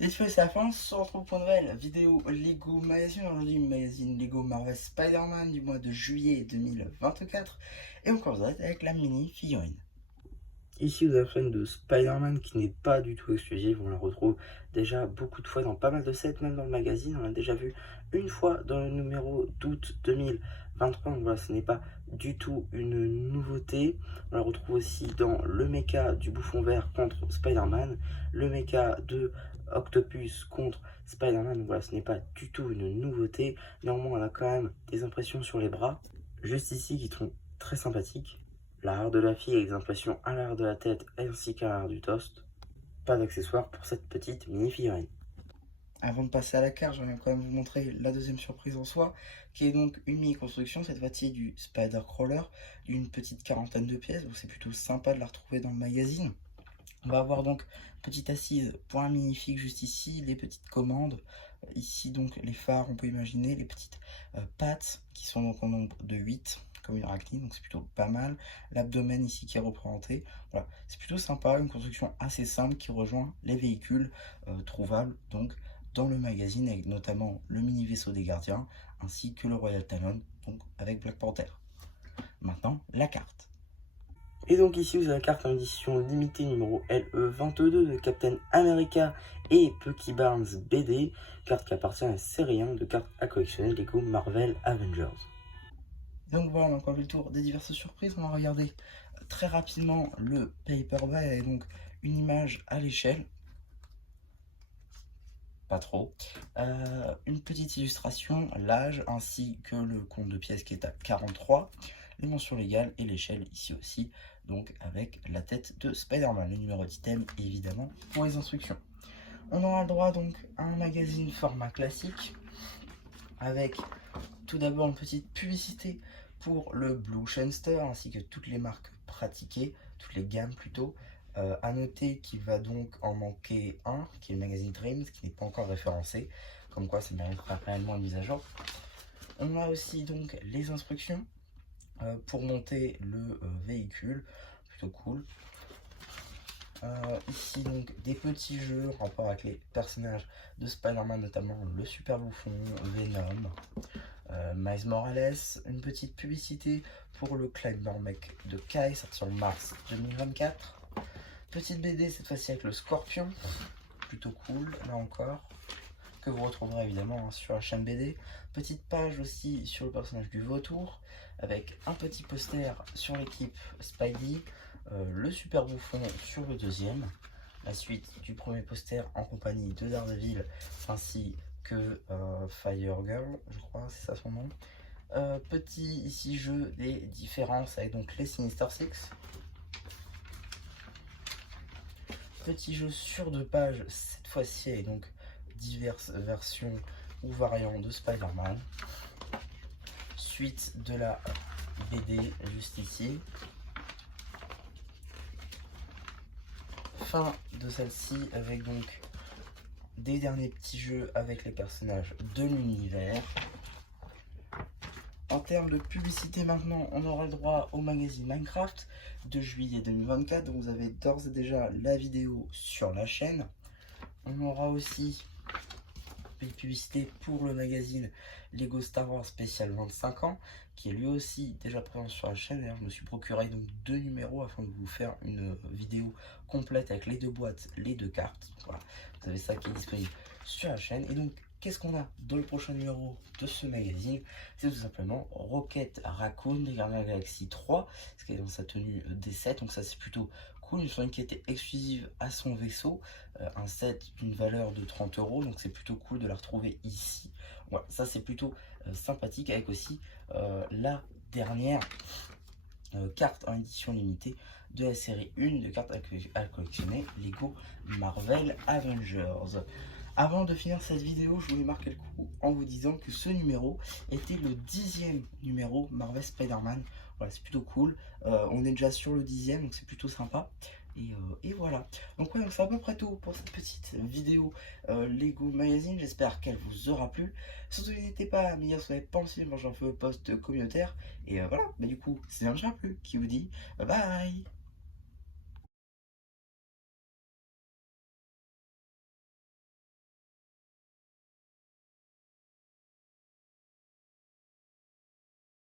Et tu vois, c'est la fin, on se retrouve pour une nouvelle vidéo Lego Magazine. Aujourd'hui, magazine Lego Marvel Spider-Man du mois de juillet 2024. Et on commence avec la mini figurine. Ici, vous avez fan de Spider-Man qui n'est pas du tout exclusive. On la retrouve déjà beaucoup de fois dans pas mal de sets, même dans le magazine. On l'a déjà vu une fois dans le numéro d'août 2023. Donc voilà, ce n'est pas du tout une nouveauté. On la retrouve aussi dans le mecha du Bouffon Vert contre Spider-Man, le mecha de Octopus contre Spider-Man. Donc voilà, ce n'est pas du tout une nouveauté. Néanmoins, elle a quand même des impressions sur les bras, juste ici, qui sont très sympathiques. L'arrière de la fille avec des impressions à l'arrière de la tête ainsi qu'à l'arrière du toast. Pas d'accessoires pour cette petite mini figurine. Avant de passer à la carte, j'aimerais quand même vous montrer la deuxième surprise en soi, qui est donc une mini-construction, cette fois-ci du Spider-Crawler, d'une petite quarantaine de pièces. Donc c'est plutôt sympa de la retrouver dans le magazine. On va avoir donc petite assise pour un minifig juste ici, les petites commandes, ici donc les phares, on peut imaginer, les petites pattes qui sont donc en nombre de 8 comme une arachnide, donc c'est plutôt pas mal. L'abdomen ici qui est représenté, voilà, c'est plutôt sympa, une construction assez simple qui rejoint les véhicules trouvables donc dans le magazine, avec notamment le mini vaisseau des gardiens ainsi que le Royal Talon, donc avec Black Panther. Maintenant, la carte. Et donc ici vous avez la carte en édition limitée numéro LE22 de Captain America et Bucky Barnes BD, carte qui appartient à la série 1 de cartes à collectionner Lego Marvel Avengers. Donc voilà, donc on a fait le tour des diverses surprises. On va regarder très rapidement le paperback avec donc une image à l'échelle, pas trop, une petite illustration, l'âge ainsi que le compte de pièces qui est à 43, les mentions légales et l'échelle ici aussi, donc avec la tête de Spider-Man, le numéro d'item évidemment pour les instructions. On aura le droit donc à un magazine format classique avec tout d'abord une petite publicité pour le Blue Shenster ainsi que toutes les marques pratiquées, toutes les gammes plutôt. À noter qu'il va donc en manquer un, qui est le magazine Dreams, qui n'est pas encore référencé, comme quoi ça méritera réellement une mise à jour. On a aussi donc les instructions pour monter le véhicule, plutôt cool. Ici donc des petits jeux en rapport avec les personnages de Spider-Man, notamment le Super Bouffon, Venom, Miles Morales, une petite publicité pour le Climber Mech de Kai, sorti en mars 2024. Petite BD cette fois-ci avec le Scorpion, plutôt cool là encore, que vous retrouverez évidemment sur la chaîne BD. Petite page aussi sur le personnage du Vautour, avec un petit poster sur l'équipe Spidey, le Super Bouffon sur le deuxième, la suite du premier poster en compagnie de Daredevil ainsi que Fire Girl, je crois, c'est ça son nom. Petit ici jeu des différences avec donc les Sinister Six. Petit jeu sur 2 pages, cette fois-ci avec donc diverses versions ou variantes de Spider-Man. Suite de la BD juste ici. Fin de celle-ci avec donc des derniers petits jeux avec les personnages de l'univers. En termes de publicité maintenant, on aura le droit au magazine Minecraft de juillet 2024, donc vous avez d'ores et déjà la vidéo sur la chaîne. On aura aussi une publicité pour le magazine Lego Star Wars spécial 25 ans, qui est lui aussi déjà présent sur la chaîne. D'ailleurs, je me suis procuré donc 2 numéros afin de vous faire une vidéo complète avec les 2 boîtes, les 2 cartes. Voilà, vous avez ça qui est disponible sur la chaîne. Et donc, qu'est-ce qu'on a dans le prochain numéro de ce magazine? C'est tout simplement Rocket Raccoon des Gardiens de la Galaxie 3, ce qui est dans sa tenue D7, donc ça c'est plutôt cool. Une figurine qui était exclusive à son vaisseau, un set d'une valeur de 30 euros, donc c'est plutôt cool de la retrouver ici. Voilà, ça c'est plutôt sympathique, avec aussi la dernière carte en édition limitée de la série 1 de cartes à collectionner, Lego Marvel Avengers. Avant de finir cette vidéo, je voulais marquer le coup en vous disant que ce numéro était le 10e numéro Marvel Spider-Man. Voilà, c'est plutôt cool. On est déjà sur le 10e, donc c'est plutôt sympa. Et voilà. Donc ouais, c'est à peu près tout pour cette petite vidéo Lego Magazine. J'espère qu'elle vous aura plu. Surtout n'hésitez pas à me dire ce que vous avez pensé quand j'en fais au post communautaire. Et voilà, mais du coup, c'est un plus qui vous dit bye bye.